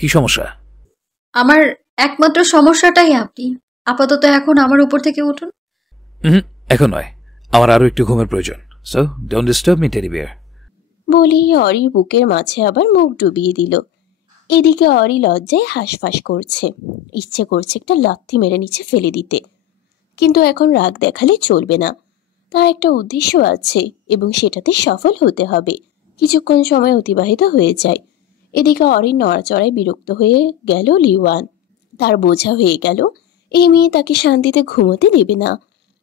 কি সমস্যা? আমার একমাত্র সমস্যাটাই আপনি। আপাতত এখন আমার উপর থেকে উঠুন। এখন নয়, আমার আরো একটু ঘুমের প্রয়োজন। So don't disturb me teddy bear. বলেই অরির বুকের মাঝে আবার মুখ ডুবিয়ে দিল। এদিকে অরি লজ্জায় হাঁসফাঁস করছে, ইচ্ছে করছে একটা লাথি মেরে নিচে ফেলে দিতে, কিন্তু এখন রাগ দেখালে চলবে না। তার একটা উদ্দেশ্য আছে এবং সেটাতে সফল হতে হবে। কিছুক্ষণ সময় অতিবাহিত হয়ে যায়। এদিকে অরির নড়াচড়ায় বিরক্ত হয়ে গেল লিওয়ান। তার বোঝা হয়ে গেল এই মেয়ে তাকে শান্তিতে ঘুমোতে দেবে না।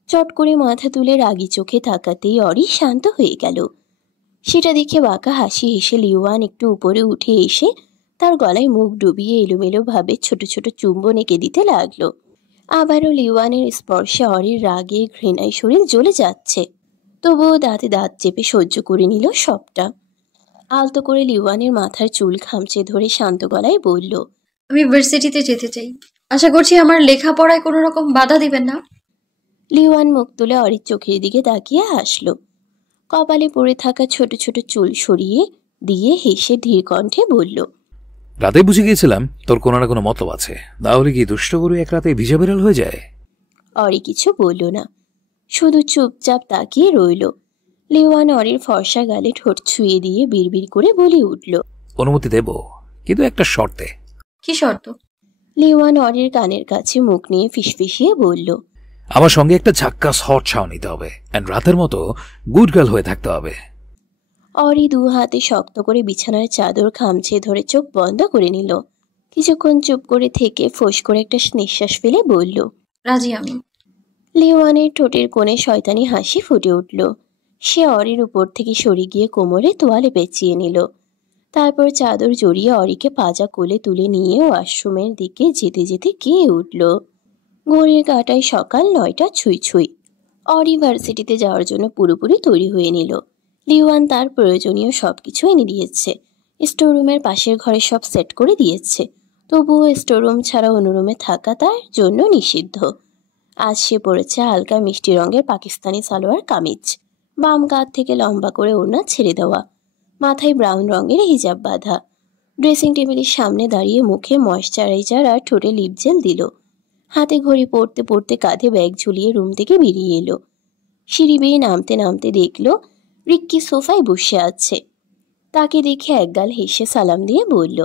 চট করে মাথা তুলে রাগি চোখে তাকাতেই অরি শান্ত হয়ে গেল। সেটা দেখে বাঁকা হাসি হেসে লিওয়ান একটু উপরে উঠে এসে তার গলায় মুখ ডুবিয়ে এলোমেলো ভাবে ছোট ছোট চুম্বন এঁকে দিতে লাগলো। আবারও লিওয়ানের স্পর্শে অরির রাগে ঘৃণায় শরীর জ্বলে যাচ্ছে, তবুও দাঁতে দাঁত চেপে সহ্য করে নিল সবটা। আলতো করে লিওয়ানের মাথার চুল খামচে ধরে শান্ত গলায় বলল, আমি ভার্সিটিতে যেতে চাই। আশা করছি আমার লেখাপড়ায় কোনো রকম বাধা দিবেন না। লিওয়ান মুখ তুলে অরির চোখের দিকে তাকিয়ে হাসল। কপালে পড়ে থাকা ছোট ছোট চুল সরিয়ে দিয়ে হেসে ধীর কণ্ঠে বলল, রাতে বুঝে গিয়েছিলাম তোর কোনো না কোনো মতলব আছে, তাহলে কি দুষ্ট গরু এক রাতে ভিজা বিড়াল হয়ে যায়? অরি কিছু বলল না, শুধু চুপচাপ তাকিয়ে রইল। লিওয়ান অরির ফর্সা গালে ঠোঁট ছুঁয়ে দিয়ে বিড়বিড় করে বলে উঠল, অনুমতি দেব, কিন্তু একটা শর্তে। কি শর্ত? লিওয়ান অরির কানের কাছে মুখ নিয়ে ফিসফিসিয়ে বলল, আমার সঙ্গে একটা ঝাক্কাস হট ছাও নিতে হবে, এন্ড রাতের মতো গুড গার্ল হয়ে থাকতে হবে। অরি দু হাতে শক্ত করে বিছানার চাদর খামছে ধরে চোখ বন্ধ করে নিল। কিছুক্ষণ চুপ করে থেকে ফোঁস করে একটা নিঃশ্বাস ফেলে বলল, রাজি আমি। লিওয়ানের ঠোঁটের কোণে শয়তানি হাসি ফুটে উঠল। সে অরির উপর থেকে সরে গিয়ে কোমরে তোয়ালে পেঁচিয়ে নিল। তারপর চাদর জড়িয়ে অরিকে পাজা কোলে তুলে নিয়ে ওয়াশরুমের দিকে যেতে যেতে গিয়ে উঠল। ঘড়ির কাঁটায় সকাল 9টা ছুঁই ছুঁই। অরি ভার্সিটিতে যাওয়ার জন্য পুরোপুরি তৈরি হয়ে নিল। লিওয়ান তার প্রয়োজনীয় সবকিছু এনে দিয়েছে। স্টোররুমের পাশের ঘরে সব সেট করে দিয়েছে, তবুও স্টোররুম ছাড়া অন্য রুমে থাকা তার জন্য নিষিদ্ধ। আজ সে পরেছে হালকা মিষ্টি রঙের পাকিস্তানি সালোয়ার কামিজ, বাম কাঁধ থেকে লম্বা করে ওড়না ছেড়ে দেওয়া, মাথায় ব্রাউন রঙের হিজাব বাঁধা। ড্রেসিং টেবিলের সামনে দাঁড়িয়ে মুখে ময়শ্চারাইজার আর ঠোঁটে লিপ জেল দিল। হাতে ঘড়ি পড়তে পড়তে কাঁধে ব্যাগ ঝুলিয়ে রুম থেকে বেরিয়ে এলো। সিঁড়ি বেয়ে নামতে নামতে দেখলো রিক্কি সোফায় বসে আছে। তাকে দেখে একগাল হেসে সালাম দিয়ে বলল,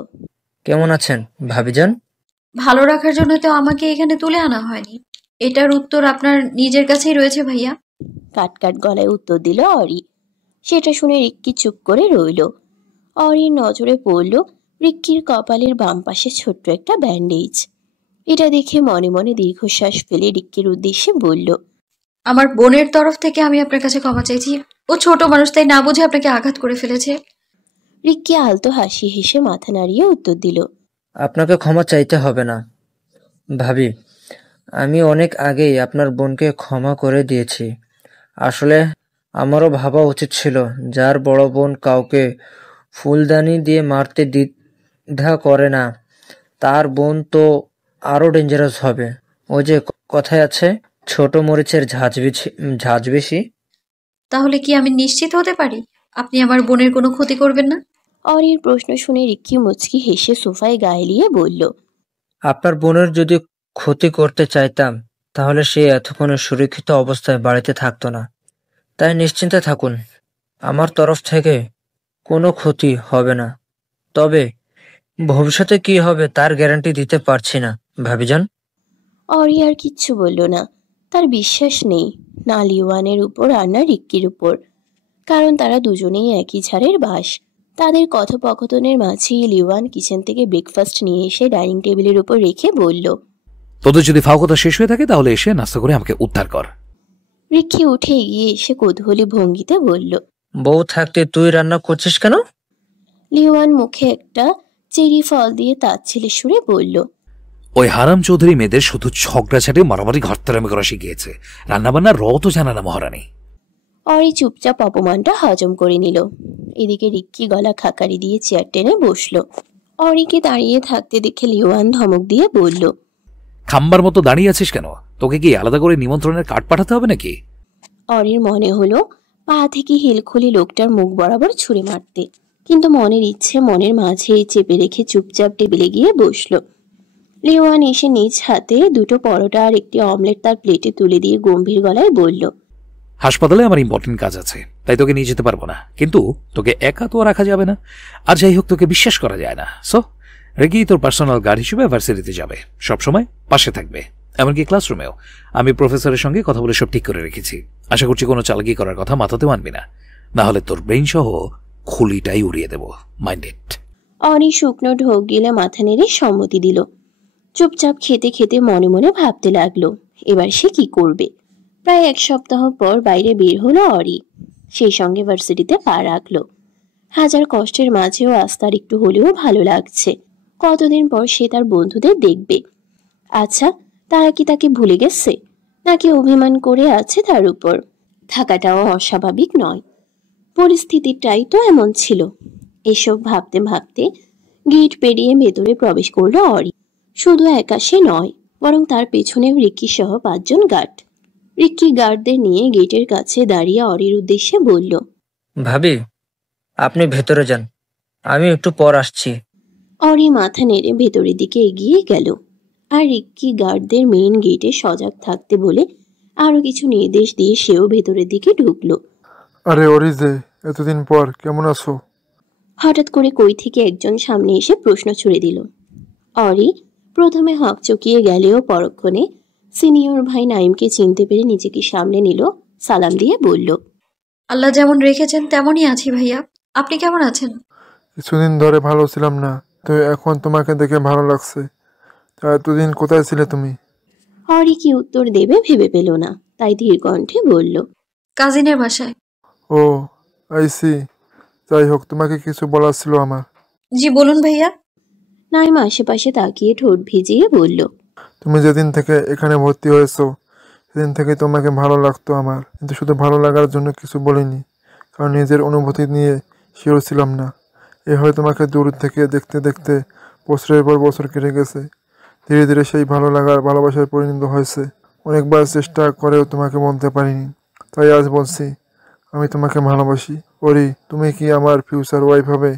কেমন আছেন ভাবিজান? ভালো রাখার জন্য তো আমাকে এখানে তুলে আনা হয়নি। এটার উত্তর আপনার নিজের কাছেই রয়েছে ভাইয়া। কাটকাট গলায় উত্তর দিল অরি। সেটা শুনে রিক্কি চুপ করে রইল। অরির নজরে পড়ল রিক্কির কপালের বাম পাশে ছোট্ট একটা ব্যান্ডেজ। এটা দেখে মনে মনে দীর্ঘশ্বাস ফেলে রিক্কির উদ্দেশ্যে বলল, আমার বোনের তরফ থেকে আমি আপনার কাছে ক্ষমা চাইছি। ও ছোট মানুষ, তাই না বুঝে আপনাকে আঘাত করে ফেলেছে। রিক্কি আলতো হাসি হেসে মাথা নাড়িয়ে উত্তর দিল, আপনাকে ক্ষমা চাইতে হবে না ভাবি, আমি অনেক আগেই আপনার বোনকে ক্ষমা করে দিয়েছি। আসলে আমারও ভাবা উচিত ছিল, যার বড় বোন কাউকে ফুলদানি দিয়ে মারতে দ্বিধা করে না, তার বোন তো আরো ডেঞ্জারাস হবে। ওই যে কথায় আছে, ছোট মরিচের ঝাঁজ বেশি। তাহলে কি আমি নিশ্চিত হতে পারি আপনি আমার বোনের কোনো ক্ষতি করবেন না? অরির প্রশ্ন শুনে রিক্কি মুচকি হেসে সোফায় গায়ে লিয়ে বলল, আপনার বোনের যদি ক্ষতি করতে চাইতাম তাহলে সে এতক্ষণে সুরক্ষিত অবস্থায় বাড়িতে থাকতো না। তাই নিশ্চিন্তে থাকুন, আমার তরফ থেকে কোনো ক্ষতি হবে না। তবে ভবিষ্যতে কি হবে তার গ্যারান্টি দিতে পারছি না ভাবিজান। অরি আর কিচ্ছু বলল না। তার বিশ্বাস নেই, না লিওয়ানের উপর আর না রিক্কির উপর, কারণ তারা দুজনেই একই ঝাড়ের বাস। তাদের কথোপকথনের মাঝেই লিওয়ান কিচেন থেকে ব্রেকফাস্ট নিয়ে এসে ডাইনিং টেবিলের উপর রেখে বলল, তোদের যদি ফাও কথা শেষ হয়ে থাকে তাহলে এসে নাস্তা করে আমাকে উদ্ধার কর। রিক্কি উঠে এগিয়ে এসে কৌতূহলী ভঙ্গিতে বলল, বউ থাকতে তুই রান্না করছিস কেন? লিওয়ান মুখে একটা চেরি ফল দিয়ে তাচ্ছিলের সুরে বলল, ওই হারাম চৌধুরী মেয়েদের শুধু ঝগড়া ছাড়ে মারামারি ঘরতারামি করা শিখিয়েছে, রান্নাবান্না র তো জানা না মহারানী। অরি চুপচাপ অপমানটা হজম করে নিল। এদিকে রিক্কি গলা খাকারি দিয়ে চেয়ার টেনে বসলো। অরিকে দাঁড়িয়ে থাকতে দেখে লিওয়ান ধমক দিয়ে বলল, খাম্বার মতো দাঁড়িয়ে আছিস কেন? তোকে কি আলাদা করে নিমন্ত্রণের কার্ড পাঠাতে হবে নাকি? অরির মনে হলো পা থেকে হিল খুলে লোকটার মুখ বরাবর ছুঁড়ে মারতে, কিন্তু মনের ইচ্ছে মনের মাঝে চেপে রেখে চুপচাপ টেবিলে গিয়ে বসলো। লিওয়ান এসে নিজ হাতে দুটো পরোটা আর একটি অমলেট তার প্লেটে তুলে দিয়ে গম্ভীর গলায় বলল, হাসপাতালে আমার ইম্পর্টেন্ট কাজ আছে, তাই তোকে নিয়ে যেতে পারবো না, কিন্তু তোকে একা তো রাখা যাবে না। আর যাই হোক, তোকে বিশ্বাস করা যায় না, সো রেগি তোর পার্সোনাল গার্ড হিসেবে ভার্সিটিতে যাবে, সবসময় পাশে থাকবে, এমনকি ক্লাসরুমেও। আমি প্রফেসরের সঙ্গে কথা বলে সব ঠিক করে রেখেছি। আশা করছি কোনো চালাকি করার কথা মাথাতেও আনবি না, না হলে তোর ব্রেইন সহ খুলিটাই উড়িয়ে দেবো। মাইন্ডেড। অরি শুকনো ঢোক গিলে মাথা নেড়ে সম্মতি দিল। চুপচাপ খেতে খেতে মনে মনে ভাবতে লাগলো এবার সে কি করবে। প্রায় 1 সপ্তাহ পর বাইরে বের হলো অরি, সেই সঙ্গে ভার্সিটিতে পা রাখলো। হাজার কষ্টের মাঝেও আজ তার একটু হলেও ভালো লাগছে। কতদিন পর সে তার বন্ধুদের দেখবে। আচ্ছা, তারা কি তাকে ভুলে গেছে, নাকি অভিমান করে আছে তার উপর? থাকাটাও অস্বাভাবিক নয়, পরিস্থিতিটাই তো এমন ছিল। এসব ভাবতে ভাবতে গেট পেরিয়ে ভেতরে প্রবেশ করলো অরি। শুধু একা সে নয়, বরং তার পেছনে রিক্কি সহ 5 জন গার্ড। রিক্কি গার্ডদের নিয়ে গেটের কাছে দাঁড়িয়ে অরির উদ্দেশ্যে বলল, ভাবি, আপনি ভেতরে যান, আমি একটু পর আসছি। অরি মাথা নেড়ে ভেতরের দিকে এগিয়ে গেল। আর রিক্কি গার্ডদের মেইন গেটে সজাগ থাকতে বলে আরো কিছু নির্দেশ দিয়ে সেও ভেতরের দিকে ঢুকলো। আরে অরিজে, এতদিন পর কেমন আছো? হঠাৎ করে কই থেকে একজন সামনে এসে প্রশ্ন ছুড়ে দিল। অরি প্রথমে হকচকিয়ে গেলেও পরক্ষণে সিনিয়র ভাই নাইমকে চিনতে পেরে নিজেকে সামনে নিল, সালাম দিয়ে বলল, আল্লাহ যেমন রেখেছেন তেমনই আছি ভাইয়া। আপনি কেমন আছেন? কিছুদিন ধরে ভালো ছিলাম না, তো এখন তোমাকে দেখে ভালো লাগছে। তা এতদিন কোথায় ছিলে তুমি? অরি কি উত্তর দেবে ভেবে পেল না, তাই ধীর কণ্ঠে বলল, কাজিনের বাসায়। ও আইসি। যাই হোক, তোমাকে কিছু বলার ছিল আমার। জি বলুন ভাইয়া। নাইম আশেপাশে তাকিয়ে ঠোঁট ভিজিয়ে বলল, তুমি যেদিন থেকে এখানে ভর্তি হয়েছো সেদিন থেকে তোমাকে ভালো লাগতো আমার, কিন্তু শুধু ভালো লাগার জন্য কিছু বলিনি, কারণ নিজের অনুভূতি নিয়ে শিওর ছিলাম না। এভাবে তোমাকে দূর থেকে দেখতে দেখতে বছরের পর বছর কেটে গেছে। ধীরে ধীরে সেই ভালো লাগার ভালোবাসার পরিণত হয়েছে। অনেকবার চেষ্টা করেও তোমাকে বলতে পারিনি, তাই আজ বলছি, আমি তোমাকে ভালোবাসি। ওরি, তুমি কি আমার ফিউচার ওয়াইফ হবে?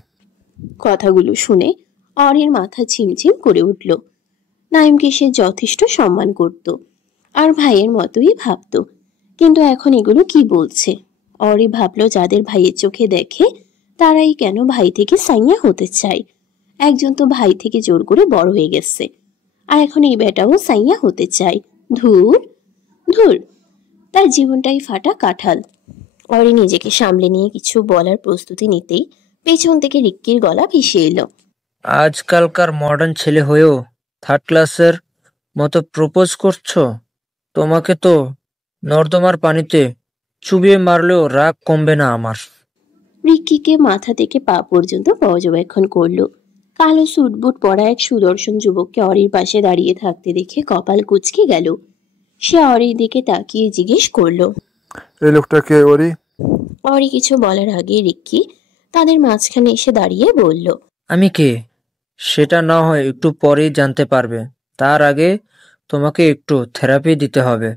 কথাগুলো শুনে অরির মাথা ঝিমঝিম করে উঠল। নাইমকে সে যথেষ্ট সম্মান করত, আর ভাইয়ের মতোই ভাবত, কিন্তু এখন এগুলো কি বলছে? অরি ভাবল, যাদের ভাইয়ের চোখে দেখে তারাই কেন ভাই থেকে সাইয়া হতে চায়। একজন তো ভাই থেকে জোর করে বড় হয়ে গেছে, আর এখন এই বেটাও সাইয়া হতে চায়। ধুর ধুর, তার জীবনটাই ফাটা কাঁঠাল। অরি নিজেকে সামলে নিয়ে কিছু বলার প্রস্তুতি নিতেই পেছন থেকে রিক্কির গলা ভেসে এলো, আজকালকার মডার্ন ছেলে হয়েও 3rd ক্লাসের মতো প্রপোজ করছো? তোমাকে তো নর্দমার পানিতে চুবিয়ে মারলেও রাগ কমবে না আমার। রিক্কিকে মাথা থেকে পা পর্যন্ত পর্যবেক্ষণ করলো। কালো স্যুটবুট পরা এক সুদর্শন যুবককে অরির পাশে দাঁড়িয়ে থাকতে দেখে কপাল কুঁচকে গেল। সে অরির দিকে তাকিয়ে জিজ্ঞেস করলো, এই লোকটাকে ওরি? অরি কিছু বলার আগে রিক্কি তাদের মাঝখানে এসে দাঁড়িয়ে বলল, আমি কে সেটা না হয় একটু পরেই জানতে পারবে, তার আগে তোমাকে একটু থেরাপি দিতে হবে।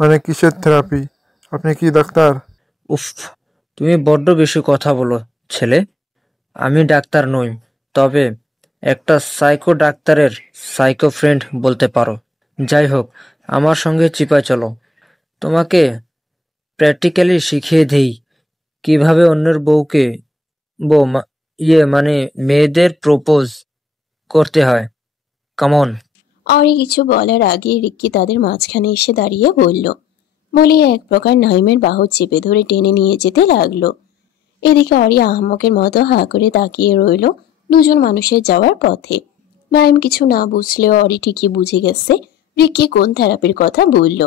মানে কিসের থেরাপি? আপনি কি ডাক্তার? উফ, তুমি বড্ড বেশি কথা বলো ছেলে। আমি ডাক্তার নই, তবে একটা সাইকো ডাক্তারের সাইকো ফ্রেন্ড বলতে পারো। যাই হোক, আমার সঙ্গে চিপায় চলো, তোমাকে প্র্যাকটিক্যালি শিখিয়ে দেই কিভাবে অন্যের বউকে মানে মেয়েদের প্রপোজ করতে হয়। কামন। অরি কিছু বলার আগে রিক্কি তাদের মাঝখানে এসে দাঁড়িয়ে বলল, বলে এক প্রকার নাইমের বাহু চেপে ধরে টেনে নিয়ে যেতে লাগলো। এদিকে অরি আহম্মকের মতো হাঁ করে তাকিয়ে রইল দুজন মানুষের যাওয়ার পথে। নাইম কিছু না বুঝলেও অরি ঠিকই বুঝে গেছে রিক্কি কোন থেরাপির কথা বলল।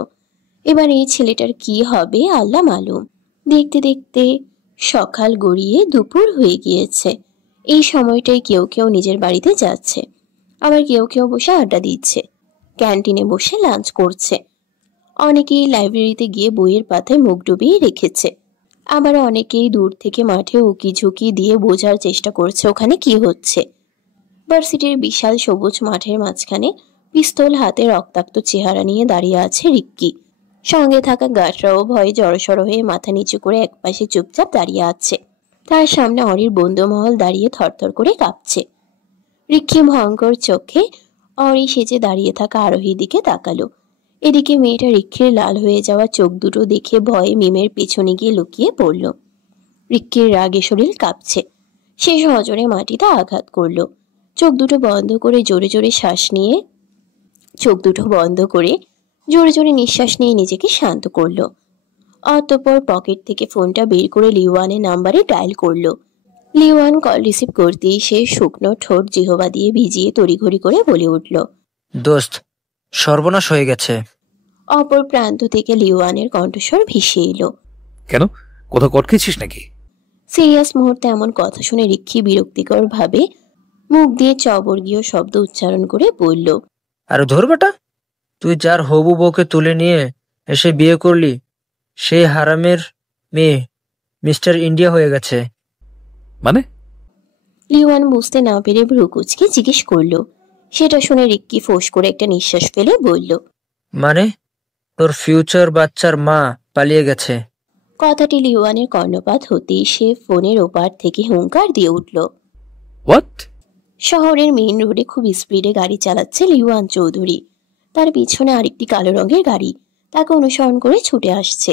এবার এই ছেলেটার কি হবে আল্লাহ মালুম। দেখতে দেখতে সকাল গড়িয়ে দুপুর হয়ে গিয়েছে। এই সময়টাই কেউ কেউ নিজের বাড়িতে যাচ্ছে, আবার কেউ কেউ বসে আড্ডা দিচ্ছে, ক্যান্টিনে বসে লাঞ্চ করছে। অনেকেই লাইব্রেরিতে গিয়ে বইয়ের পাতায় মুখ ডুবিয়ে রেখেছে, আবার অনেকেই দূর থেকে মাঠে উকি ঝুঁকি দিয়ে বোঝার চেষ্টা করছে ওখানে কি হচ্ছে। ভার্সিটির বিশাল সবুজ মাঠের মাঝখানে পিস্তল হাতে রক্তাক্ত চেহারা নিয়ে দাঁড়িয়ে আছে রিক্কি। সঙ্গে থাকা গার্ডরাও ভয়ে জড়সড় হয়ে মাথা নিচু করে একপাশে চুপচাপ দাঁড়িয়ে আছে। তার সামনে অরির বন্ধুমহল দাঁড়িয়ে থরথর করে কাঁপছে। রিক্কি ভয়ঙ্কর চোখে অরি সেজে দাঁড়িয়ে থাকা আরোহীর দিকে তাকালো। এদিকে মেয়েটা রিক্কির লাল হয়ে যাওয়া চোখ দুটো দেখে ভয়ে মিমের পেছনে গিয়ে লুকিয়ে পড়ল। রিক্কির রাগে শরীর কাঁপছে। সে সজোরে মাটিতে আঘাত করলো। চোখ দুটো বন্ধ করে জোরে জোরে নিঃশ্বাস নিয়ে নিজেকে শান্ত করলো। অতঃপর পকেট থেকে ফোনটা বের করে লিওয়ানের নাম্বারে ডায়াল করলো। লিওয়ান কল রিসিভ করতেই সে শুকনো ঠোঁট জিহবা দিয়ে ভিজিয়ে তড়িঘড়ি করে বলে উঠল, দোস্ত, সর্বনাশ হয়ে গেছে। অপর প্রান্ত থেকে লিওয়ানের কণ্ঠস্বর ভেসে এলো। কেন, কোথাও কটকেছিস নাকি? সিরিয়াস মুহূর্তে এমন কথা শুনে রিক্কি বিরক্তিকর ভাবে মুখ দিয়ে চবর্গীয় শব্দ উচ্চারণ করে বলল, আরে ধর বেটা, তুই যার হবু বউকে তুলে নিয়ে এসে বিয়ে করলি, সেই হারামের মেয়ে মিস্টার ইন্ডিয়া হয়ে গেছে। মানে? লিওয়ান বুঝতে না পেরে ভ্রুকুচকে জিজ্ঞেস করলো। সেটা শুনে রিক্কি ফোঁস করে একটা নিঃশ্বাস ফেলে বলল, মানে তোর ফিউচার বাচ্চার মা পালিয়ে গেছে। কথাটি লিওয়ানের কর্ণপাত হতেই সে ফোনের ওপার থেকে হুঙ্কার দিয়ে উঠল। হোয়াট? শহরের মেইন রোডে খুব স্পিডে গাড়ি চালাচ্ছে লিওয়ান চৌধুরী। তার পিছনে আরেকটি কালো রঙের গাড়ি তাকে অনুসরণ করে ছুটে আসছে।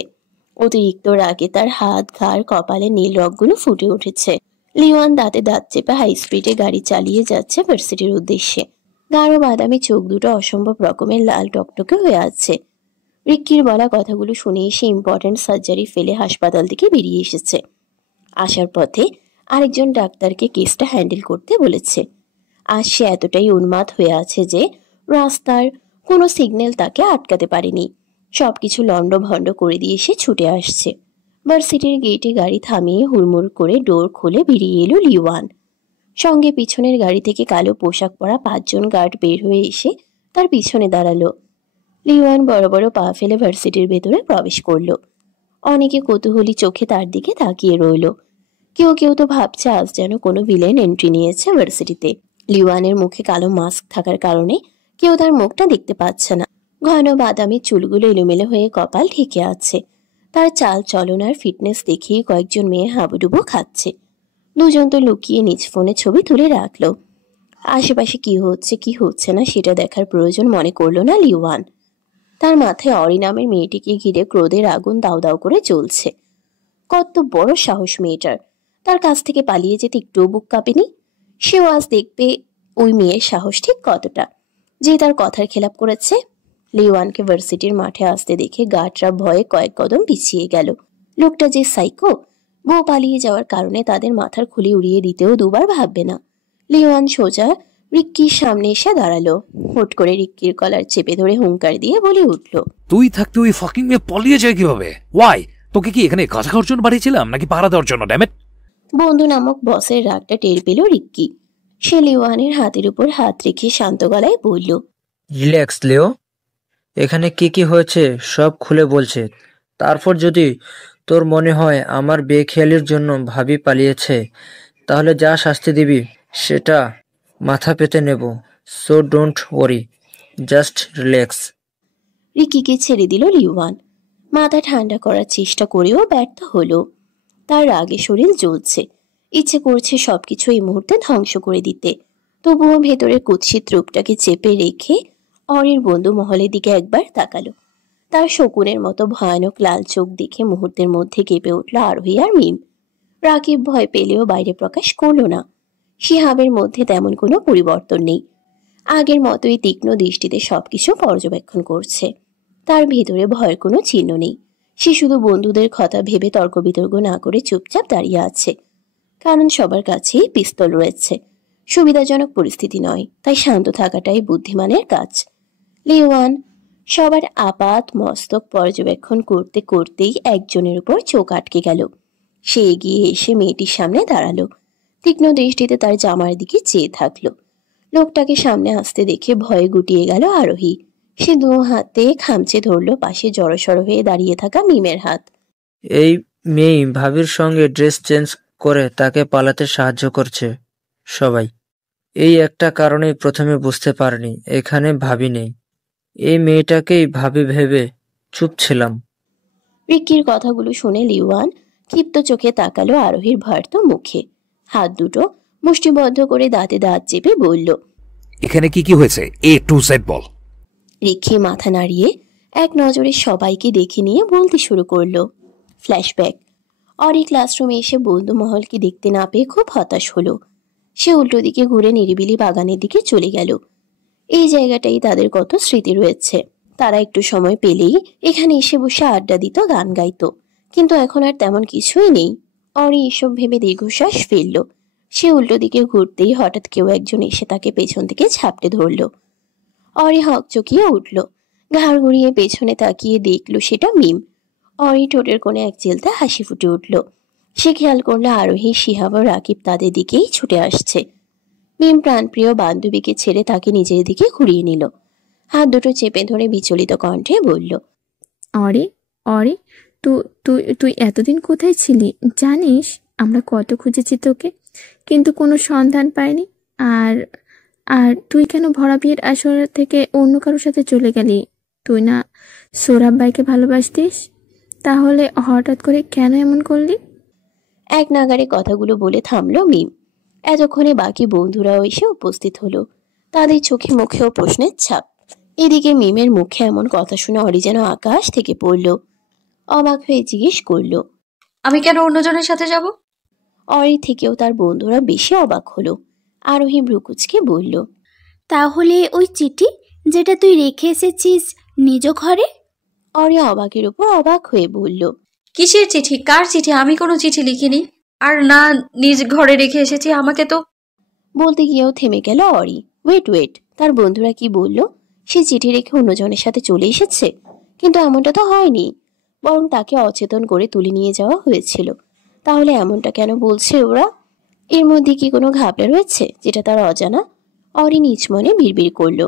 অতিরিক্ত রাগে তার হাত, ঘাড়, কপালে নীল রগগুলো ফুটে উঠেছে। লিওয়ান দাঁতে দাঁত চেপে হাই স্পিডে গাড়ি চালিয়ে যাচ্ছে ভার্সিটির উদ্দেশ্যে। গাঢ় বাদামি চোখ দুটো অসম্ভব রকমের লাল টকটকে হয়ে আছে। রিক্কির বলা কথাগুলো শুনে সে ইম্পর্ট্যান্ট সার্জারি ফেলে হাসপাতাল থেকে বেরিয়ে এসেছে। আসার পথে আরেকজন ডাক্তারকে কেসটা হ্যান্ডেল করতে বলেছে। আজ সে এতটাই উন্মাদ হয়ে আছে যে রাস্তার কোনো সিগন্যাল তাকে আটকাতে পারেনি। সবকিছু লন্ডভন্ড করে দিয়ে সে ছুটে আসছে। ভার্সিটির গেটে গাড়ি থামিয়ে হুড়মুড় করে ডোর খুলে বেরিয়ে এলো লিওয়ান। সঙ্গে পিছনের গাড়ি থেকে কালো পোশাক পরা 5 জন গার্ড বের হয়ে এসে তার পিছনে দাঁড়ালো। লিওয়ান বড় বড় পা ফেলে ভার্সিটির ভেতরে প্রবেশ করলো। অনেকে কৌতূহলী চোখে তার দিকে তাকিয়ে রইল। কেউ কেউ তো ভাবছে আজ যেন কোনো ভিলেন এন্ট্রি নিয়েছে ভার্সিটিতে। লিওয়ানের মুখে কালো মাস্ক থাকার কারণে কেউ তার মুখটা দেখতে পাচ্ছে না। ঘন বাদামি চুলগুলো এলোমেলো হয়ে কপাল ঢেকে আছে। তার চাল চলন আর ফিটনেস দেখিয়ে কয়েকজন মেয়ে হাবুডুবু খাচ্ছে। দুজন তো লুকিয়ে নিজ ফোনে ছবি তুলে রাখলো। আশেপাশে কি হচ্ছে না সেটা দেখার প্রয়োজন মনে করলো না লিওয়ান। তার মাথায় অরি নামের মেয়েটিকে ঘিরে ক্রোধের আগুন দাউ দাউ করে জ্বলছে। কত বড় সাহস মেয়েটার! তার কাছ থেকে পালিয়ে যেতে একটুও বুক কাঁপেনি। সেও আজ দেখবে ওই মেয়ের সাহস ঠিক কতটা, যে তার কথার খেলাপ করেছে। লিওয়ানকে ভার্সিটির মাঠে আসতে দেখে গার্ডরা ভয়ে কয়েক কদম পিছিয়ে গেল। লোকটা যে সাইকো, বউ পালিয়ে যাওয়ার কারণে তাদের মাথার খুলি উড়িয়ে দিতেও দুবার ভাববে না। লিওয়ান সোজা রিক্কির সামনে এসে দাঁড়ালো। হুট করে রিক্কির কলার চেপে ধরে হুঙ্কার দিয়ে বলে উঠল, তুই থাকতে ওই ফাকিং মেয়ে পালিয়ে যায় কিভাবে? ওয়াই? তোকে কি এখানে কাজ খাওয়ার জন্য বাড়িয়েছিলাম নাকি পাহারা দেওয়ার জন্য? ড্যামেট! বন্ধু নামক বসের রাগটা টের পেল রিক্কি। সে লিওয়ানের হাতের উপর হাত রেখে শান্ত গলায় বলল, রিল্যাক্স লিও, এখানে কি কি হয়েছে সব খুলে বলছে। তারপর যদি তোর মনে হয় আমার বেখেয়ালির জন্য ভাবি পালিয়েছে, তাহলে যা শাস্তি দিবি সেটা মাথা পেতে নেব। So don't worry, just relax. রিক্কিকে ছেড়ে দিল লিওয়ান। মাথা ঠান্ডা করার চেষ্টা করেও ব্যর্থ হলো। তার রাগে শরীর জ্বলছে। ইচ্ছে করছে সবকিছু এই মুহূর্তে ধ্বংস করে দিতে। তবুও ভেতরের কুৎসিত রূপটাকে চেপে রেখে অরির বন্ধু মহলের দিকে একবার তাকালো। তার শকুনের মতো ভয়ানক লাল চোখ দেখে মুহূর্তের মধ্যে কেঁপে উঠল আরোহী আর মিম। রাকিব ভয় পেলেও বাইরে প্রকাশ করল না। শিহাবের মধ্যে তেমন কোনো পরিবর্তন নেই। আগের মতোই তীক্ষ্ণ দৃষ্টিতে সবকিছু পর্যবেক্ষণ করছে। তার ভেতরে ভয়ের কোনো চিহ্ন নেই। সে শুধু বন্ধুদের কথা ভেবে তর্ক বিতর্ক না করে চুপচাপ দাঁড়িয়ে আছে। কারণ সবার কাছেই পিস্তল রয়েছে। সুবিধাজনক পরিস্থিতি নয়, তাই শান্ত থাকাটাই বুদ্ধিমানের কাজ। লিওয়ান সবার আপাত মস্তক পর্যবেক্ষণ করতে করতেই একজনের উপর চোখ আটকে গেল। সে এগিয়ে এসে মেয়েটির সামনে দাঁড়ালো। তীক্ষ্ণ দৃষ্টিতে তার জামার দিকে চেয়ে থাকলো। লোকটাকে সামনে আসতে দেখে ভয়ে গুটিয়ে গেল আরোহী। সে 2 হাতে খামচে ধরলো পাশে জড়সড় হয়ে দাঁড়িয়ে থাকা মিমের হাত। এই মেয়ে ভাবির সঙ্গে ড্রেস চেঞ্জ করে তাকে পালাতে সাহায্য করছে সবাই। এই একটা কারণেই প্রথমে বুঝতে পারিনি এখানে ভাবি নেই। এই মেয়েটাকেই ভাবি ভেবে চুপ ছিলাম। রিক্কির কথাগুলো শুনে লিওয়ান ক্ষিপ্ত চোখে তাকালো আরোহীর ভয়ার্ত মুখে। হাত দুটো মুষ্টিবদ্ধ করে দাঁতে দাঁত চেপে বলল, এখানে কি কি হয়েছে A to Z বল। রিক্ষি মাথা নাড়িয়ে এক নজরে সবাইকে দেখে নিয়ে বলতে শুরু করলো। ফ্ল্যাশব্যাক। অরি ক্লাসরুমে এসে বন্ধু মহলকে দেখতে না পেয়ে খুব হতাশ হলো। সে উল্টো দিকে ঘুরে নিরিবিলি বাগানের দিকে চলে গেল। এই জায়গাটাই তাদের কত স্মৃতি রয়েছে। তারা একটু সময় পেলেই এখানে এসে বসে আড্ডা দিত, গান গাইতো, কিন্তু এখন আর তেমন কিছুই নেই। অরি এসব ভেবে দীর্ঘশ্বাস ফেলল। সে উল্টো দিকে ঘুরতেই হঠাৎ কেউ একজন এসে তাকে পেছন থেকে ঝাপটে ধরল। অরি হকচকিয়ে উঠল, ঘাড় ঘুরিয়ে পেছনে তাকিয়ে দেখল সেটা মিম। অরি ঠোঁটের কোণে এক চেলতে হাসি ফুটে উঠল। সে খেয়াল করলো আরোহী, শিহাব ও রাকিব তাদের দিকেই ছুটে আসছে। মিম প্রাণপ্রিয় বান্ধবীকে ছেড়ে তাকে নিজের দিকে ঘুরিয়ে নিল। হাত দুটো চেপে ধরে বিচলিত কণ্ঠে বলল, অরে অরে, তুই তুই তুই এতদিন কোথায় ছিলি জানিস? আমরা কত খুঁজেছি তোকে, কিন্তু কোনো সন্ধান পাইনি। আর আর তুই কেন ভরা বিয়ের আসর থেকে অন্য কারোর সাথে চলে গেলি? তুই না সোহরাব ভাইকে ভালোবাসতিস? তাহলে হঠাৎ করে কেন এমন করলি? এক নাগারে কথাগুলো বলে থামলো মিম। এতক্ষণে বাকি বন্ধুরাও এসে উপস্থিত হলো। তাদের চোখে মুখেও প্রশ্নের ছাপ। এদিকে মিমের মুখে এমন কথা শুনে অরি যেন আকাশ থেকে পড়ল। অবাক হয়ে জিজ্ঞেস করলো, আমি কেন অন্যজনের সাথে যাব? অরি থেকেও তার বন্ধুরা বেশি অবাক হলো। আরোহী ভ্রুকুচকে বলল, তাহলে ওই চিঠি যেটা তুই রেখে এসেছিস নিজ ঘরে? অরি অবাকের উপর অবাক হয়ে বলল, কিসের চিঠি? কার চিঠি? আমি কোনো চিঠি লিখিনি, আর না নিজ ঘরে রেখে এসেছি। আমাকে তো... বলতে গিয়েও থেমে গেল অরি। ওয়েট ওয়েট, তার বন্ধুরা কি বলল? সে চিঠি রেখে অন্যজনের সাথে চলে এসেছে? কিন্তু এমনটা তো হয়নি, বরং তাকে অচেতন করে তুলে নিয়ে যাওয়া হয়েছিল। তাহলে এমনটা কেন বলছে ওরা? এর মধ্যে কি কোনো ঘাবলা রয়েছে যেটা তার অজানা? অরি নিজ মনে বিড়বিড় করল।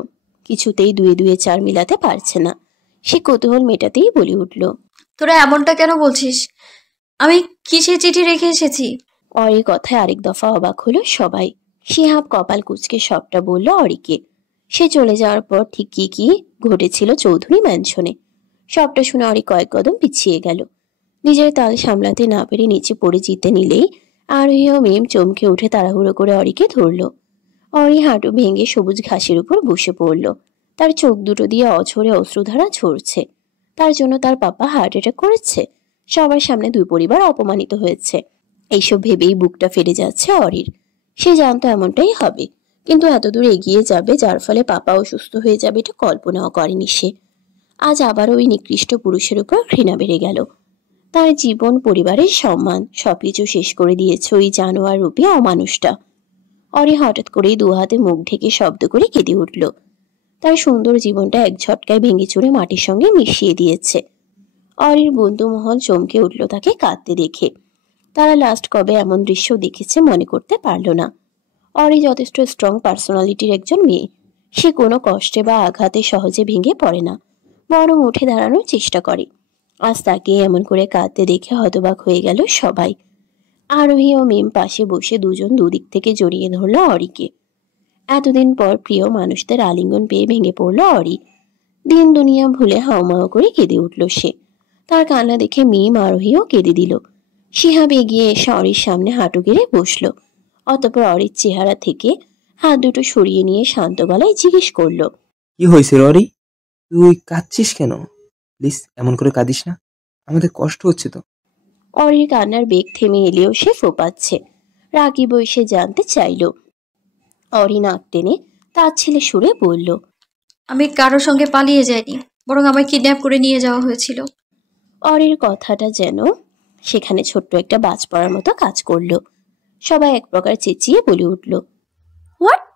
কিছুতেই দুয়ে দুয়ে চার মিলাতে পারছে না। সে কৌতূহল মেটাতেই বলে উঠল, তোরা এমনটা কেন বলছিস? আমি কিসের চিঠি রেখে এসেছি? অরির কথায় আরেক দফা অবাক হলো সবাই। শিহাব কপাল কুঁচকে সবটা বলল অরিকে। সে চলে যাওয়ার পর ঠিক কি কি ঘটেছিল চৌধুরী ম্যানশনে সবটা শুনে অরি কয়েক কদম পিছিয়ে গেল। নিজের তাল সামলাতে না পেরে নিচে পড়ে জিতে নিলেই আরোহী ও মিম চমকে উঠে তাড়াহুড়ো করে অরিকে ধরল। অরি হাঁটু ভেঙে সবুজ ঘাসের উপর বসে পড়ল। তার চোখ দুটো দিয়ে অঝরে অশ্রুধারা ঝরছে। তার জন্য তার পাপা হার্ট অ্যাটাক করেছে। সবার সামনে দুই পরিবার অপমানিত হয়েছে। এইসব ভেবেই বুকটা ফেটে যাচ্ছে অরির। সে জানতো এমনটাই হবে, কিন্তু এতদূর এগিয়ে যাবে যার ফলে পাপা অসুস্থ হয়ে যাবে এটা কল্পনাও করেনি সে। আজ আবারও ওই নিকৃষ্ট পুরুষের উপর ঘৃণা বেড়ে গেল। তার জীবন, পরিবারের সম্মান সবকিছু শেষ করে দিয়েছে ওই জানোয়ার রূপী অমানুষটা। অরি হঠাৎ করেই দু হাতে মুখ ঢেকে শব্দ করে কেঁদে উঠল। তার সুন্দর জীবনটা এক ঝটকায় ভেঙে চুরে মাটির সঙ্গে মিশিয়ে দিয়েছে। অরির বন্ধু মহল চমকে উঠল তাকে কাঁদতে দেখে। তারা লাস্ট কবে এমন দৃশ্য দেখেছে মনে করতে পারল না। অরি যথেষ্ট স্ট্রং পার্সোনালিটির একজন মেয়ে। সে কোনো কষ্টে বা আঘাতে সহজে ভেঙে পড়ে না, বরং উঠে দাঁড়ানোর চেষ্টা করে। আজ তাকে এমন করে কাঁদতে দেখে হতবাক হয়ে গেল সবাই। আরোহী ও মিম পাশে বসে দুজন দুদিক থেকে জড়িয়ে ধরল অরিকে। এতদিন পর প্রিয় মানুষদের আলিঙ্গন পেয়ে ভেঙে পড়ল অরি। দিন দুনিয়া ভুলে হাউমাউ করে কেঁদে উঠল সে। তার কান্না দেখে মিম আরোহীও কেঁদে দিল। শিহাব এগিয়ে এসে অরির সামনে হাঁটু গেড়ে বসল। অতঃপর অরির চেহারা থেকে হাত দুটো সরিয়ে নিয়ে শান্ত গলায় জিজ্ঞেস করলো, কি হয়েছে ররি? তুই কাঁদছিস কেন? প্লিজ এমন করে কাঁদিস না, আমাদের কষ্ট হচ্ছে তো। অরির কান্নার বেগ থেমে এলেও সে ফোপাচ্ছে। রাগী বসে জানতে চাইল। অরি নাক টেনে তার ছেলে সুরে বলল, আমি কারোর সঙ্গে পালিয়ে যাইনি, বরং আমায় কিডন্যাপ করে নিয়ে যাওয়া হয়েছিল। অরির কথাটা যেন সেখানে ছোট্ট একটা বাজ পড়ার মতো কাজ করলো। সবাই এক প্রকার চেঁচিয়ে বলে উঠল, হোয়াট?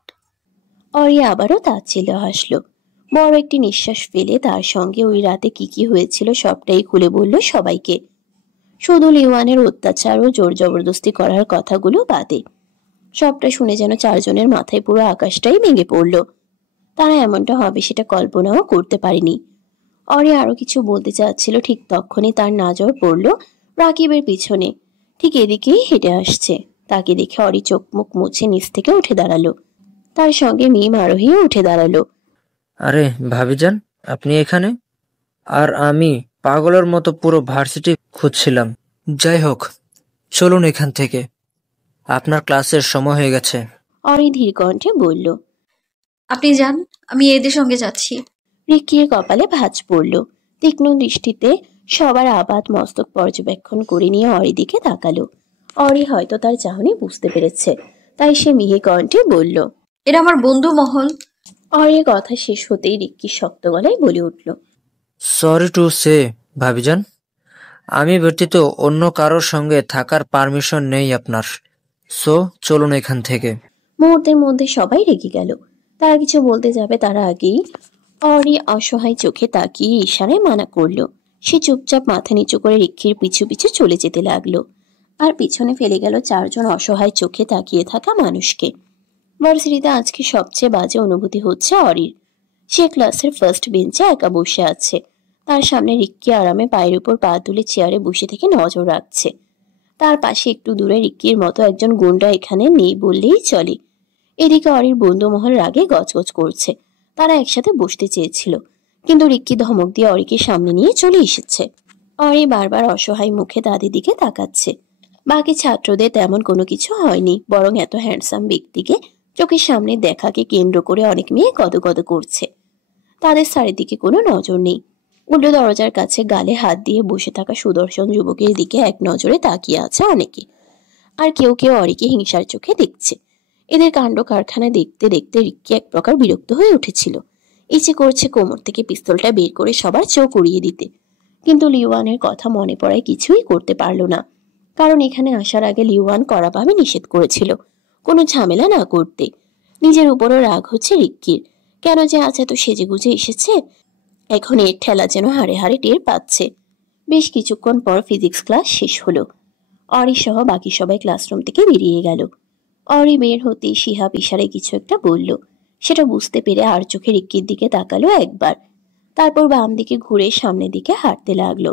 অরি আবারও তার ছেলে হাসলো। বড় একটি নিঃশ্বাস ফেলে তার সঙ্গে ওই রাতে কি কি হয়েছিল সবটাই খুলে বলল সবাইকে। শুধু লিওয়ানের অত্যাচার ও জোর জবরদস্তি করার কথাগুলো বাদে। সবটা শুনে যেন চারজনের মাথায় পুরো আকাশটাই ভেঙে পড়ল। তারা এমনটা হবে সেটা কল্পনাও করতে পারেনি। অরি আরো কিছু বলতে চাচ্ছিল, ঠিক তখনই তার নজর পড়ল রাকিবের পিছনে। ঠিক এদিকেই হেঁটে আসছে। তাকে দেখে অরি চোখ মুখ মুছে নিচ থেকে উঠে দাঁড়ালো। তার সঙ্গে মিম আরোহীও উঠে দাঁড়ালো। আরে ভাবিজান, আপনি এখানে? আর আমি পাগলের মতো পুরো ভার্সিটি খুঁজছিলাম, যাই হোক, চলুন এখান থেকে, আপনার ক্লাসের সময় হয়ে গেছে। অরি ধীর কণ্ঠে বলল। আপনি যান, আমি এদের সঙ্গে যাচ্ছি। রিক্কির কপালে ভাঁজ পড়ল। তীক্ষ্ণ দৃষ্টিতে সবার আবাদ মস্তক পর্যবেক্ষণ করে নিয়ে অরি দিকে তাকালো। অরি হয়তো তার চাহনি বুঝতে পেরেছে, তাই সে মিহি কণ্ঠে বলল। এরা আমার বন্ধু মহল। অরির কথা শেষ হতেই রিক্কি শক্ত গলায় বলে উঠল। সরি টু সে ভাবিজান, আমি ব্যতীত অন্য কারোর সঙ্গে থাকার পারমিশন নেই আপনার। সো চলুন এখান থেকে। মুহূর্তের মধ্যে সবাই রেগে গেল। তারা কিছু বলতে যাবে তার আগেই অরি অসহায় চোখে তাকিয়ে ইশারায় মানা করলো। সে চুপচাপ মাথা নিচু করে রিক্কির পিছু পিছু চলে যেতে লাগলো, আর পিছনে ফেলে গেল 4 জন অসহায় চোখে তাকিয়ে থাকা মানুষকে। ভার্সিটিতে আজকে সবচেয়ে বাজে অনুভূতি হচ্ছে অরির। সে ক্লাসের ফার্স্ট বেঞ্চে একা বসে আছে। তার সামনে রিক্কি আরামে পায়ের উপর পা তুলে চেয়ারে বসে থেকে নজর রাখছে। তার পাশে একটু দূরে রিক্কির মতো একজন গুন্ডা এখানে নেই বললেই চলে। এদিকে অরির বন্ধুমহল রাগে গজগজ করছে। তারা একসাথে বসতে চেয়েছিল, কিন্তু রিক্কি ধমক দিয়ে অরিকে সামনে নিয়ে চলে এসেছে। অরি বারবার অসহায় মুখে তাদের দিকে তাকাচ্ছে। বাকি ছাত্রদের তেমন কোনো কিছু হয়নি, বরং এত হ্যান্ডসাম ব্যক্তিকে চোখের সামনে দেখাকে কেন্দ্র করে অনেক মেয়ে গদগদ করছে। তাদের চারিদিকে কোনো নজর নেই। উল্টো দরজার কাছে গালে হাত দিয়ে বসে থাকা সুদর্শন যুবকের দিকে এক নজরে তাকিয়ে আছে অনেকে। আর কেউ কেউ অরিকে হিংসার চোখে দেখছে। এদের কাণ্ড কারখানা দেখতে দেখতে রিক্কি এক প্রকার বিরক্ত হয়ে উঠেছিল। ইচ্ছে করছে কোমর থেকে পিস্তলটা বের করে সবার চোখ উড়িয়ে দিতে, কিন্তু লিওয়ানের কথা মনে পড়ায় কিছুই করতে পারল না। কারণ এখানে আসার আগে লিওয়ান কড়াভাবে নিষেধ করেছিল কোনো ঝামেলা না করতে। নিজের উপরও রাগ হচ্ছে রিক্কির। কেন যে আজ এত সেজেগুজে এসেছে, এখন এর ঠেলা যেন হাড়ে হাড়ে টের পাচ্ছে। বেশ কিছুক্ষণ পর ফিজিক্স ক্লাস শেষ হলো। অরি সহ বাকি সবাই ক্লাসরুম থেকে বেরিয়ে গেল। অরি বের হতেই শিহাব ইশারায় কিছু একটা বলল। সেটা বুঝতে পেরে আর চোখে রিক্কির দিকে তাকালো একবার, তারপর বাম দিকে ঘুরে সামনের দিকে হাঁটতে লাগলো।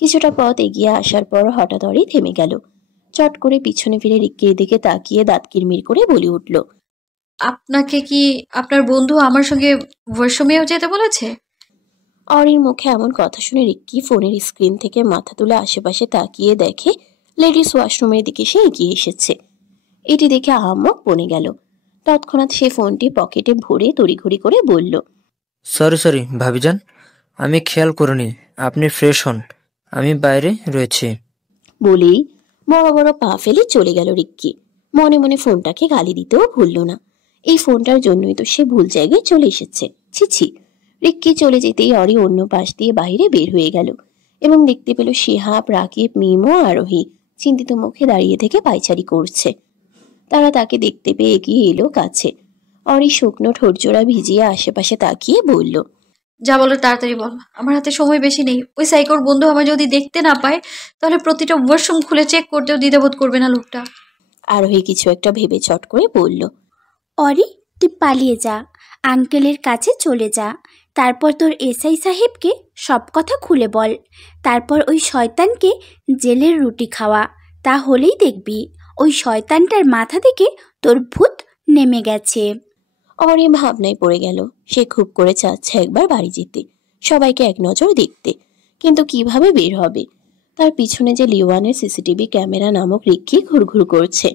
কিছুটা পথ এগিয়ে আসার পর হঠাৎ অরি থেমে গেল। চট করে পিছনে ফিরে রিক্কির দিকে তাকিয়ে দাঁত কিরমির করে বলে উঠল। আপনাকে কি আপনার বন্ধু আমার সঙ্গে ওয়াশরুমেও যেতে বলেছে? অরির মুখে এমন কথা শুনে রিক্কি ফোনের স্ক্রিন থেকে মাথা তুলে আশেপাশে তাকিয়ে দেখে লেডিস ওয়াশরুমের দিকে সে এগিয়ে এসেছে। এটি দেখে আহাম্মক বনে গেল। তৎক্ষণাৎ সে ফোনটি পকেটে ভরে তড়িঘড়ি করে বলল। সরি ভাবিজান, আমি খেয়াল করিনি। আপনি ফ্রেশ হন, আমি বাইরে রয়েছি। বলেই বড় বড় পা ফেলে চলে গেল রিক্কি। মনে মনে ফোনটাকে গালি দিতেও ভুলল না। এই ফোনটার জন্যই তো সে ভুল জায়গায় চলে এসেছে। ছি। রিক্কি চলে যেতেই অরি অন্য পাশ দিয়ে বাইরে বের হয়ে গেল এবং দেখতে পেল শিহাব, রাকিব, মিম ও আরোহী চিন্তিত মুখে দাঁড়িয়ে থেকে পায়চারি করছে। তারা তাকে দেখতে পেয়ে এগিয়ে এলো কাছে। অরি শুকনো ঠোঁটজোড়া ভিজিয়ে আশেপাশে তাকিয়ে বলল। যা বলো তাড়াতাড়ি বল, আমার হাতে সময় বেশি নেই। ওই সাইকোর বন্ধু আমার যদি দেখতে না পায়, তাহলে প্রতিটা ওয়াশরুম খুলে চেক করতেও দ্বিধাবোধ করবে না লোকটা। আরোহী কিছু একটা ভেবে চট করে বলল। অরি, তুই পালিয়ে যা, আঙ্কেলের কাছে চলে যা। তারপর তোর এসআই সাহেবকে সব কথা খুলে বল। তারপর ওই শয়তানকে জেলের রুটি খাওয়া। তাহলেই দেখবি ওই শয়তানটার মাথা থেকে তোর ভূত নেমে গেছে। অরি ভাবনায় পড়ে গেল। সে খুব করে চাচ্ছে একবার বাড়ি যেতে, সবাইকে এক নজর দেখতে, কিন্তু কিভাবে বের হবে? তার পিছনে যে লিওয়ানের সিসিটিভি ক্যামেরা নামক রিক্কি ঘুরঘুর করছে।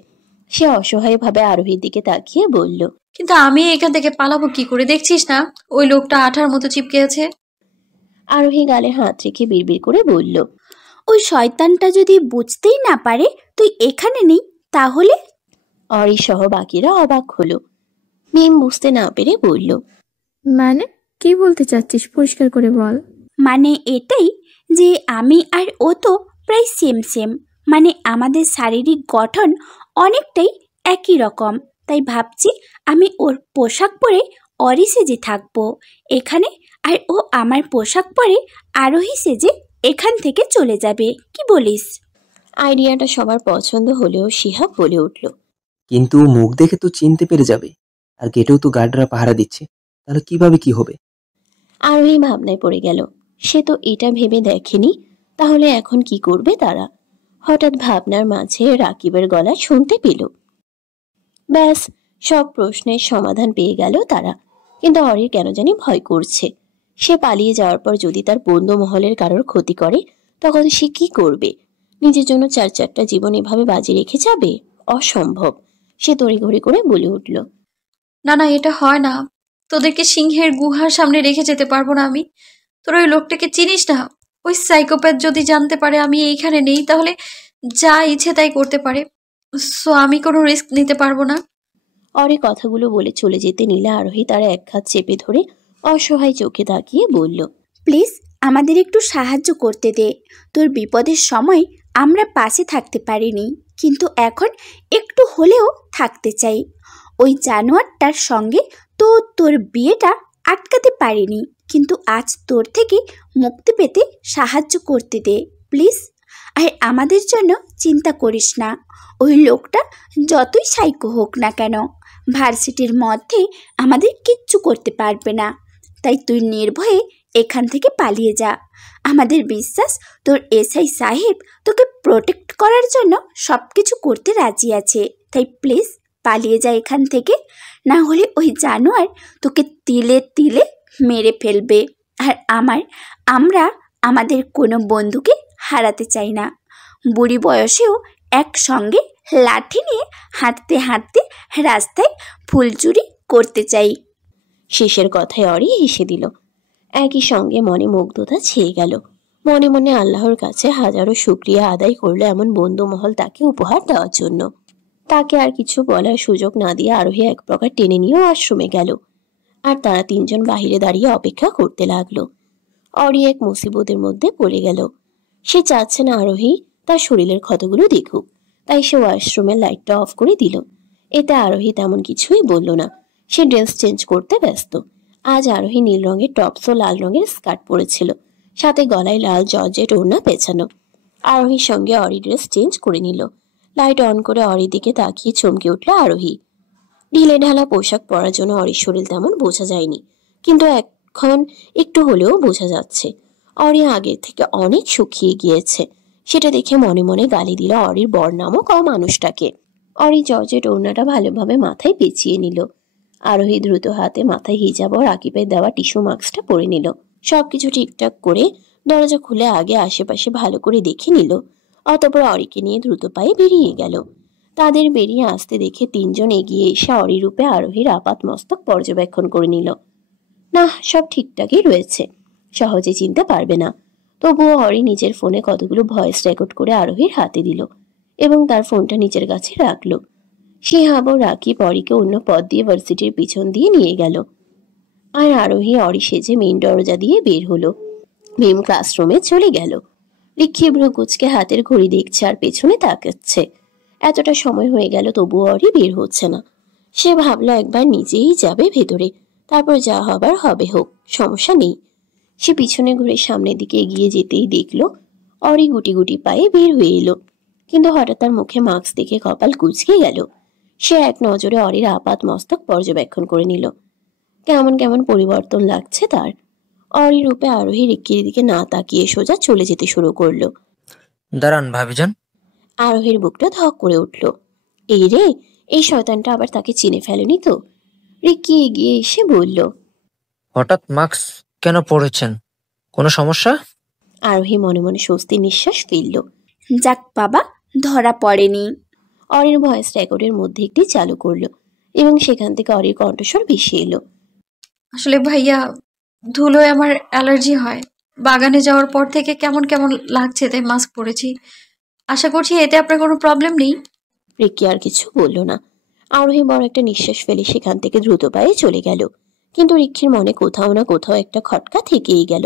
সে অসহায়ভাবে আরোহীর দিকে তাকিয়ে বলল। কিন্তু আমি এখান থেকে পালাবো কি করে? দেখছিস না ওই লোকটা আঠার মতো চিপকে আছে। আরোহী গালে হাত রেখে বিড়বিড় করে বলল। ওই শয়তানটা যদি বুঝতেই না পারে তুই এখানে নেই, তাহলে? অরি সহ বাকিরা অবাক হলো। মিম বুঝতে না পেরে বলল। মানে কি বলতে চাচ্ছিস, পরিষ্কার করে বল। মানে এটাই যে আমি আর ও তো প্রায় সেম। মানে আমাদের শারীরিক গঠন অনেকটাই একই রকম। তাই ভাবছি আমি ওর পোশাক পরে অরি সেজে থাকবো এখানে, আর ও আমার পোশাক পরে আরোহী সেজে এখান থেকে চলে যাবে। কি বলিস? আইডিয়াটা সবার পছন্দ হলেও শিহাব বলে উঠল। কিন্তু মুখ দেখে তো চিনতে পেরে যাবে, আর গেটেও তো গার্ডরা পাহারা দিচ্ছে, তাহলে কিভাবে কি হবে? আরোহী ভাবনায় পড়ে গেল। সে তো এটা ভেবে দেখেনি, তাহলে এখন কি করবে তারা? হঠাৎ ভাবনার মাঝে রাকিবের গলা শুনতে পেল। ব্যাস, সব প্রশ্নের সমাধান পেয়ে গেল তারা। কিন্তু অরির কেন জানি ভয় করছে। সে পালিয়ে যাওয়ার পর যদি তার বন্ধু মহলের কারোর ক্ষতি করে, তখন সে কি করবে? নিজের জন্য 4-4টা জীবন এভাবে বাজি রেখে যাবে? অসম্ভব। সে তড়িঘড়ি করে বলে উঠল, না না, এটা হয় না। তোদেরকে সিংহের গুহার সামনে রেখে যেতে পারবো না আমি। তোরা ওই লোকটাকে চিনিস না? ওই সাইকোপ্যাথ যদি জানতে পারে আমি এইখানে নেই, তাহলে যা ইচ্ছে তাই করতে পারে। সো আমি কোনো রিস্ক নিতে পারবো না। অরি কথাগুলো বলে চলে যেতে নিলে আরোহী তার এক হাত চেপে ধরে অসহায় চোখে তাকিয়ে বলল, প্লিজ আমাদের একটু সাহায্য করতে দে। তোর বিপদের সময় আমরা পাশে থাকতে পারিনি, কিন্তু এখন একটু হলেও থাকতে চাই। ওই জানোয়ারটার সঙ্গে তো তোর বিয়েটা আটকাতে পারিনি, কিন্তু আজ তোর থেকে মুক্তি পেতে সাহায্য করতে দে প্লিজ। আর আমাদের জন্য চিন্তা করিস না। ওই লোকটা যতই সাইকো হোক না কেন, ভার্সিটির মধ্যে আমাদের কিচ্ছু করতে পারবে না। তাই তুই নির্ভয়ে এখান থেকে পালিয়ে যা। আমাদের বিশ্বাস তোর এসআই সাহেব তোকে প্রোটেক্ট করার জন্য সব কিছু করতে রাজি আছে। তাই প্লিজ পালিয়ে যা এখান থেকে, না হলে ওই জানোয়ার তোকে তিলে তিলে মেরে ফেলবে। আর আমরা আমাদের কোনো বন্ধুকে হারাতে চাই না। বুড়ি বয়সেও একসঙ্গে লাঠি নিয়ে হাঁটতে হাঁটতে রাস্তায় ফুল চুরি করতে চাই। শেষের কথায় অরি হেসে দিল। একই সঙ্গে মনে মুগ্ধতা ছেয়ে গেল। মনে মনে আল্লাহর কাছে হাজারো শুকরিয়া আদায় করলো এমন বন্ধু মহল তাকে উপহার দেওয়ার জন্য। তাকে আর কিছু বলার সুযোগ না দিয়ে আরোহী এক প্রকার টেনে নিয়ে আশ্রমে গেল। আর তারা তিনজন বাহিরে দাঁড়িয়ে অপেক্ষা করতে লাগলো। অরি এক মুসিবতের মধ্যে পড়ে গেল। সে চাচ্ছে না আরোহী তার শরীরের ক্ষতগুলো দেখুক, তাই সে ওয়াশরুমের লাইটটা অফ করে দিল। এতে আরোহী তেমন কিছুই বলল না। সে ড্রেস চেঞ্জ করতে ব্যস্ত। আজ আরোহী নীল রঙের টপস ও লাল রঙের স্কার্ট পরেছিল, সাথে গলায় লাল জর্জেট ওড়না পেঁচানো। আরোহীর সঙ্গে অরি ড্রেস চেঞ্জ করে নিল। লাইট অন করে অরির দিকে তাকিয়ে চমকে উঠল আরোহী। ঢিলে ঢালা পোশাক পরার জন্য অরির শরীর তেমন বোঝা যায়নি, কিন্তু এখন একটু হলেও বোঝা যাচ্ছে অরি আগের থেকে অনেক শুকিয়ে গিয়েছে। সেটা দেখে মনে মনে গালি দিল অরির বর নামক মানুষটাকে। অরি জর্জেট ওড়নাটা ভালোভাবে মাথায় পেঁচিয়ে নিল। আরোহী দ্রুত হাতে মাথায় হিজাব ও রাকিবের দেওয়া টিস্যু মাস্কটা পরে নিল। সবকিছু ঠিকঠাক করে দরজা খুলে আগে আশেপাশে ভালো করে দেখে নিল। অতঃপর অরিকে নিয়ে দ্রুত পায়ে বেরিয়ে গেল। তাদের বেরিয়ে আসতে দেখে তিনজন এগিয়ে এসে অরি রূপে আরোহীর আপাত মস্তক পর্যবেক্ষণ করে নিল। না, সব ঠিকঠাকই রয়েছে, সহজে চিনতে পারবে না। তবুও অরি নিজের ফোনে কতগুলো ভয়েস রেকর্ড করে আরোহীর হাতে দিল এবং তার ফোনটা নিজের কাছে রাখলো। শিহাব ও রাকিব অরিকে অন্য পথ দিয়ে ভার্সিটির পিছন দিয়ে নিয়ে গেল। আর আরোহী অরি সেজে মেইন দরজা দিয়ে বের হলো। মেম ক্লাসরুমে চলে গেল। রিক্ষি ভ্রু কুচকে হাতের ঘড়ি দেখছে আর পেছনে তাকাচ্ছে। এতটা সময় হয়ে গেল তবুও অরি বের হচ্ছে না। সে ভাবলো একবার নিজেই যাবে ভেতরে, তারপর যা হবার হবে হোক, সমস্যা নেই। সে পিছনে ঘুরে সামনের দিকে এগিয়ে যেতেই দেখলো অরি গুটি গুটি পায়ে বের হয়ে এলো। কিন্তু হঠাৎ তার মুখে মাস্ক দেখে কপাল কুঁচকে গেল। সে এক নজরে অরির আপাত মস্তক পর্যবেক্ষণ করে নিল। কেমন কেমন পরিবর্তন লাগছে তার। অরি রূপে আরোহী রিক্কির দিকে না তাকিয়ে সোজা চলে যেতে শুরু করলো। দাঁড়ান ভাবিজান। আরোহীর বুকটা ধক করে উঠল। এই রে, এই শয়তানটা আবার তাকে চিনে ফেলেনি তো? রিক্কি এগিয়ে এসে বলল, হঠাৎ মাস্ক কেন পরেছেন? কোনো সমস্যা? আরোহী মনে মনে স্বস্তি নিঃশ্বাস ফেলল। যাক বাবা, ধরা পড়েনি। অরির ভয়েস রেকর্ডের মধ্যে একটি চালু করলো এবং সেখান থেকে অরির কণ্ঠস্বর ভেসে এলো। আসলে ভাইয়া, ধুলোয় আমার অ্যালার্জি হয়। বাগানে যাওয়ার পর থেকে কেমন কেমন লাগছে, তাই মাস্ক পরেছি। আশা করছি এতে আপনার কোনো প্রবলেম নেই। রিক্কি আর কিছু বলল না। আরোহী বড় একটা নিঃশ্বাস ফেলে সেখান থেকে দ্রুত পায়ে চলে গেল। কিন্তু রিক্ষির মনে কোথাও না কোথাও একটা খটকা থেকেই গেল।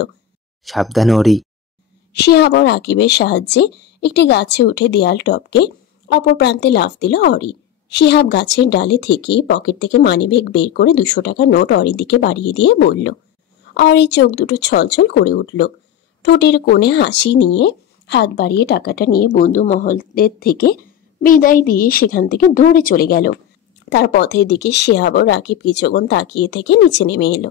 সাবধানে অরি। শিহাব ও রাকিবের সাহায্যে একটি গাছে উঠে দেয়াল টপকে অপর প্রান্তে লাফ দিল অরি। শিহাব গাছের ডালে থেকে পকেট থেকে মানিব্যাগ বের করে 200 টাকার নোট অরির দিকে বাড়িয়ে দিয়ে বলল। অরির চোখ দুটো ছলছল করে উঠল। ঠোঁটের কোণে হাসি নিয়ে হাত বাড়িয়ে টাকাটা নিয়ে বন্ধু মহলদের থেকে বিদায় দিয়ে সেখান থেকে দৌড়ে চলে গেল। তার পথের দিকে শিহাব ও রাকিব কিছুক্ষণ তাকিয়ে থেকে নিচে নেমে এলো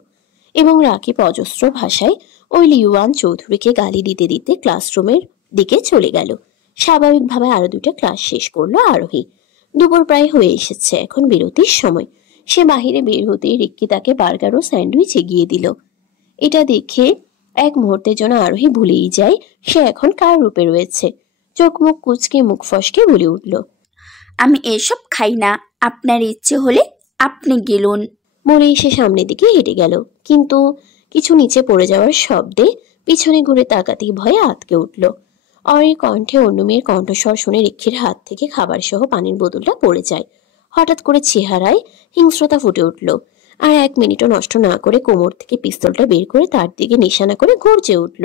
এবং রাকিব অজস্র ভাষায় ওই লিওয়ান চৌধুরীকে গালি দিতে দিতে ক্লাসরুমের দিকে চলে গেল। স্বাভাবিকভাবে আরো 2টা ক্লাস শেষ করলো আরোহী। দুপুর প্রায় হয়ে এসেছে, এখন বিরতির সময়। সে বাহিরে বের হতেই রিক্কি তাকে বার্গার ও স্যান্ডউইচ এগিয়ে দিল। এটা দেখে এক মুহূর্তের জন্য আরোহী ভুলেই যায় সে এখন কার রূপে রয়েছে। চোখ মুখ কুচকে মুখ ফসকে বলে উঠল, আমি এসব খাই না, আপনার ইচ্ছে হলে আপনি গেলুন। বলে সে সামনের দিকে হেঁটে গেল, কিন্তু কিছু নিচে পড়ে যাওয়ার শব্দে পিছনে ঘুরে তাকাতেই ভয়ে আঁতকে উঠল। অরির কণ্ঠে অন্য মেয়ের কণ্ঠস্বর শুনে রিক্ষির হাত থেকে খাবার সহ পানির বোতলটা পড়ে যায়। হঠাৎ করে চেহারায় হিংস্রতা ফুটে উঠল, আর 1 মিনিটও নষ্ট না করে কোমর থেকে পিস্তলটা বের করে তার দিকে নিশানা করে গর্জে উঠল,